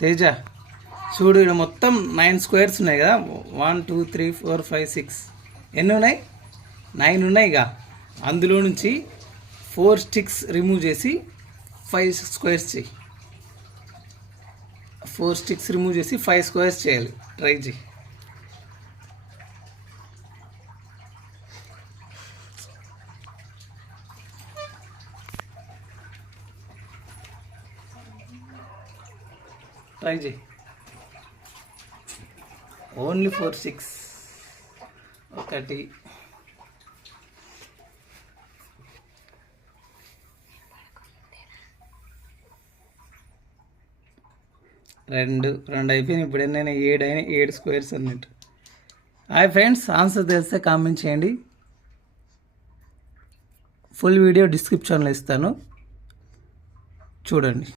తేజ చూడు, ఇక్కడ మొత్తం 9 స్క్వేర్స్ ఉన్నాయి కదా. 1 2 3 4 5 6 ఎన్ని ఉన్నాయి? 9 ఉన్నాయి. ఇక అందులో నుంచి 4 స్టిక్స్ రిమూవ్ చేసి 5 స్క్వేర్స్ చేయి. 4 స్టిక్స్ రిమూవ్ చేసి 5 స్క్వేర్స్ చేయాలి. ట్రై చేయి. ట్రై చేయి. ఓన్లీ 4 6. 1 2 అయిపోయినాయి. ఇప్పుడు ఎన్నైనా 7 అయినాయి. 7 స్క్వేర్స్ అన్నట్టు. హాయ్ ఫ్రెండ్స్, ఆన్సర్ తెలిస్తే కామెంట్ చేయండి. ఫుల్ వీడియో డిస్క్రిప్షన్లో ఇస్తాను, చూడండి.